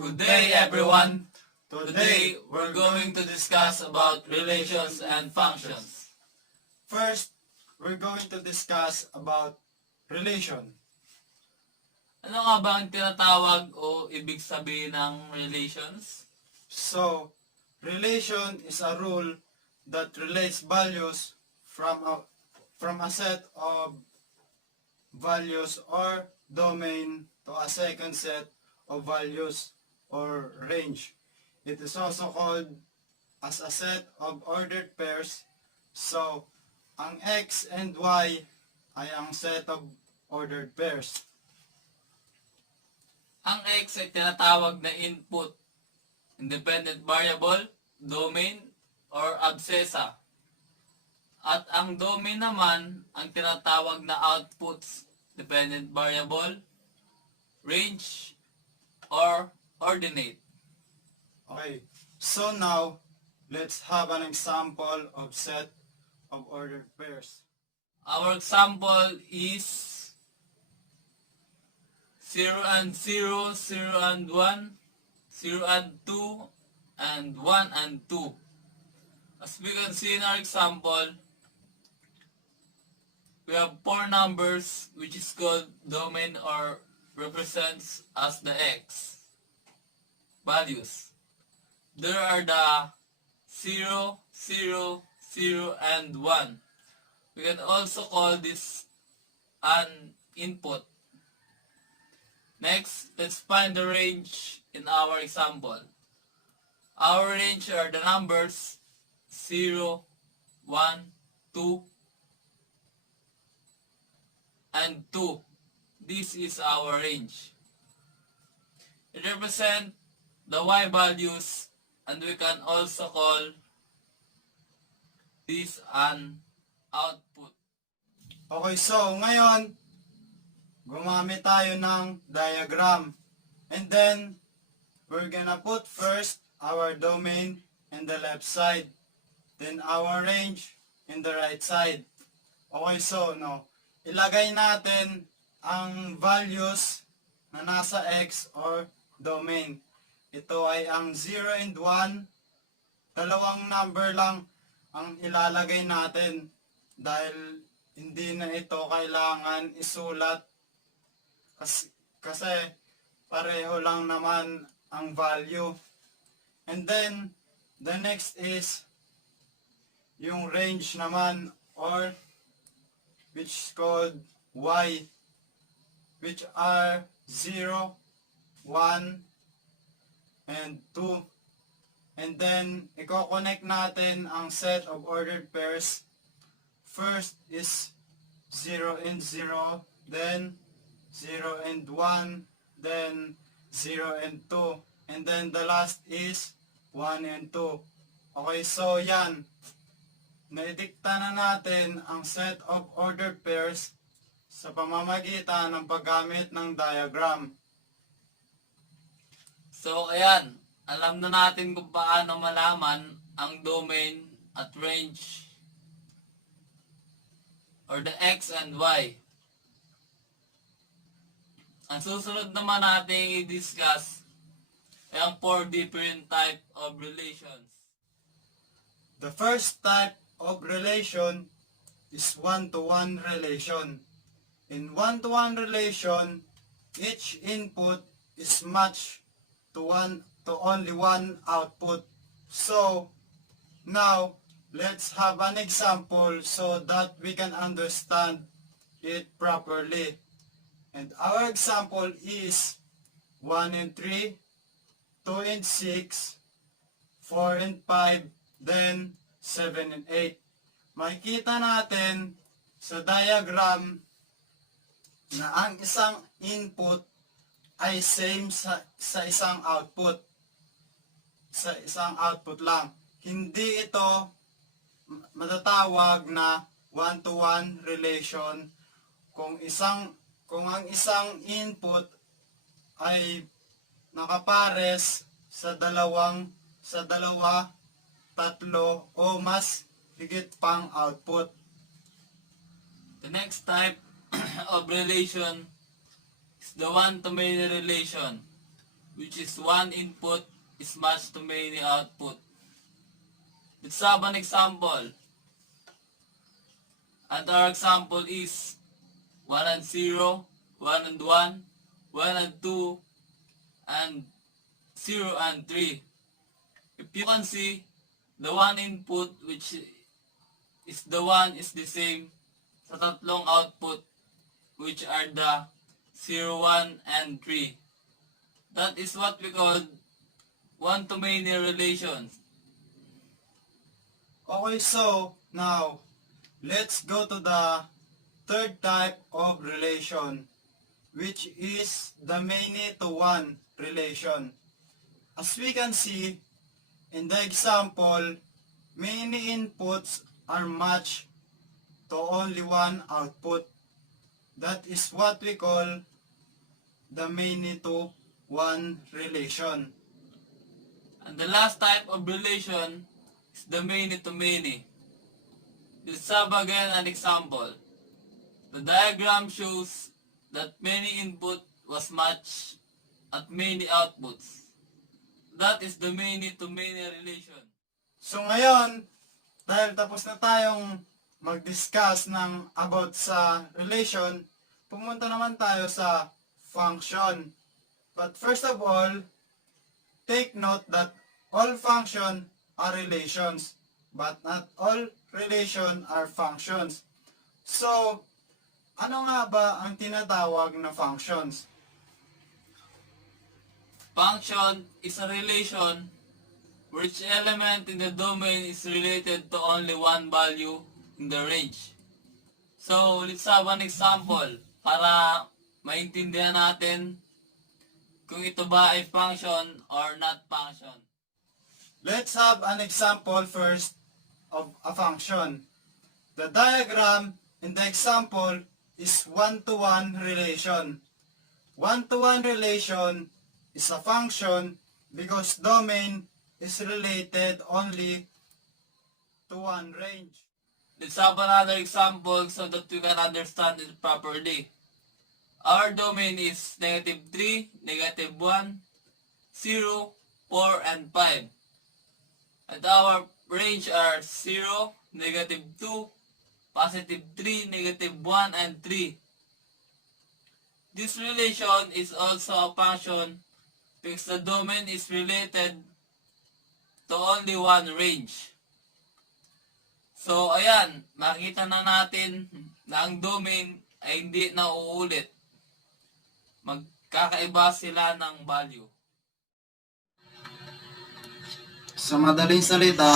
Good day everyone! Today we're going to discuss about relations and functions. First, we're going to discuss about relation. Ano nga ba ang tinatawag o ibig sabihin ng relations? So, relation is a rule that relates values from a set of values or domain to a second set of values or range. It is also called as a set of ordered pairs. So, ang x and y ay ang set of ordered pairs. Ang x ay tinatawag na input, independent variable, domain, or abscissa. At ang domain naman ang tinatawag na outputs, dependent variable, range, or ordinate. Okay, so now, let's have an example of set of ordered pairs. Our example is 0 and 0, 0 and 1, 0 and 2, and 1 and 2. As we can see in our example, we have 4 numbers which is called domain or represents as the x values. There are the 0, 0, 0, and 1. We can also call this an input. Next, let's find the range in our example. Our range are the numbers 0, 1, 2, and 2. This is our range. It represents the y values, and we can also call this an output. Okay, so ngayon, gumamit tayo ng diagram. And then, we're gonna put first our domain in the left side. Then our range in the right side. Okay, so ilagay natin ang values na nasa x or domain. Ito ay ang 0 and 1. Dalawang number lang ang ilalagay natin dahil hindi na ito kailangan isulat kasi pareho lang naman ang value. And then, the next is yung range naman or which is called y, which are 0, 1, and 2. And then, i-connect natin ang set of ordered pairs. First is 0 and 0, then 0 and 1, then 0 and 2, and then the last is 1 and 2. Okay, so yan. Naidikta na natin ang set of ordered pairs sa pamamagitan ng paggamit ng diagram. So, ayan. Alam na natin kung paano malaman ang domain at range or the x and y. Ang susunod naman natin i-discuss ay ang 4 different type of relations. The first type of relation is one-to-one relation. In one-to-one relation, each input is matched to only one output. So, now, let's have an example so that we can understand it properly. And our example is 1 and 3, 2 and 6, 4 and 5, then 7 and 8. Makikita natin sa diagram na ang isang input ay same sa isang output. Sa isang output lang. Hindi ito matatawag na one-to-one relation kung ang isang input ay nakapares sa dalawa, tatlo, o mas higit pang output. The next type of relation is the one-to-many relation. which is one input is matched to many output. Let's have an example. And our example is 1 and 0, 1 and 1, 1 and 2, and 0 and 3. If you can see, the one input which is the 1 is the same sa tatlong output which are the 0, 1, and 3. That is what we call one-to-many relations. Okay, so now let's go to the third type of relation, which is the many-to-one relation. As we can see in the example, many inputs are matched to only one output. That is what we call the many-to-one relation. And the last type of relation is the many-to-many. Let's have again an example. The diagram shows that many input was matched at many outputs. That is the many-to-many relation. So ngayon, dahil tapos na tayong mag-discuss ng about sa relation, pumunta naman tayo sa function. But first of all, take note that all function are relations, but not all relation are functions. So, ano nga ba ang tinatawag na functions? Function is a relation where each element in the domain is related to only one value in the range. So, let's have an example para maintindihan natin kung ito ba ay function or not function. Let's have an example first of a function. The diagram in the example is one-to-one relation. One-to-one relation is a function because domain is related only to one range. Let's have another example so that we can understand it properly. Our domain is -3, -1, 0, 4, and 5. And our range are 0, -2, +3, -1, and 3. This relation is also a function because the domain is related to only one range. So, ayan, makita na natin na ang domain ay hindi na uulit. Magkakaiba sila ng value. Sa madaling salita,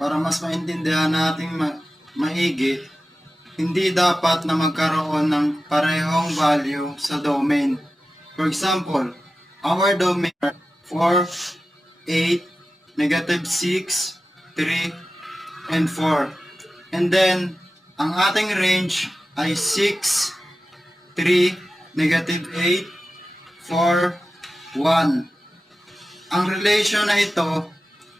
para mas maintindihan nating maigi, hindi dapat na magkaroon ng parehong value sa domain. For example, our domain are 4, 8, -6, 3, and 4. And then, ang ating range ay 6, 3, -8, 4, 1. Ang relation na ito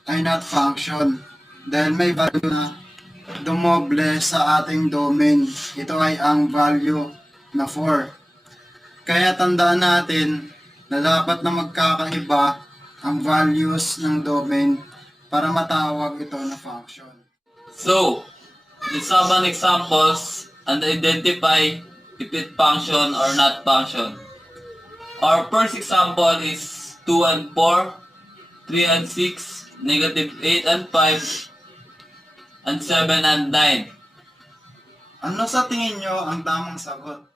ay not function dahil may value na dumoble sa ating domain. Ito ay ang value na 4. Kaya tandaan natin na dapat na magkakaiba ang values ng domain para matawag ito na function. So, let's have an examples and identify if it function or not function. Our first example is 2 and 4, 3 and 6, -8 and 5, and 7 and 9. Ano sa tingin nyo ang tamang sagot?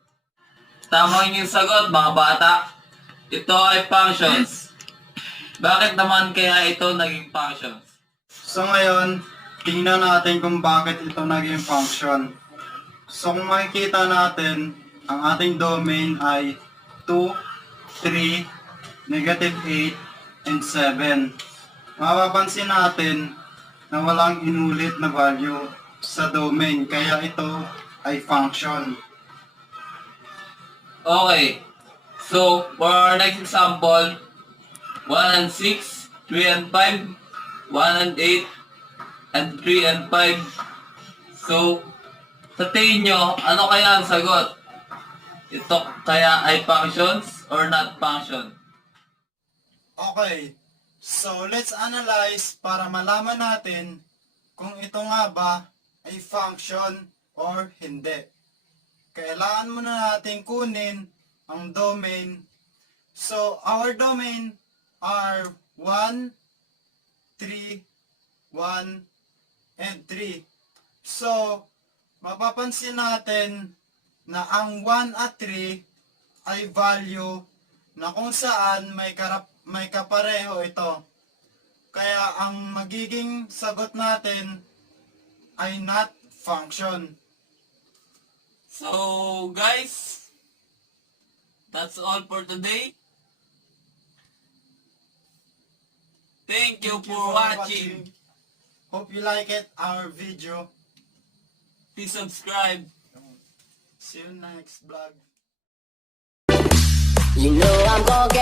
Tama yung sagot, mga bata. Ito ay functions. Bakit naman kaya ito naging functions? So ngayon, tingnan natin kung bakit ito naging function. So kung makikita natin, ang ating domain ay 2, 3, -8, and 7. Mapapansin natin na walang inulit na value sa domain, kaya ito ay function. Okay. So, for our next example, 1 and 6, 3 and 5, 1 and 8, and 3 and 5. So, sa tingin nyo, ano kaya ang sagot? Ito kaya ay functions or not function? Okay, so let's analyze para malaman natin kung ito nga ba ay function or hindi. Kailangan muna natin kunin ang domain. So, our domain are 1, 3, 1, and 3. So, mapapansin natin na ang 1 at 3 ay value na kung saan may kapareho ito. Kaya ang magiging sagot natin ay not function. So guys, that's all for today. Thank you for watching. Hope you like it, our video. Please subscribe. See you next vlog. You know I'm gonna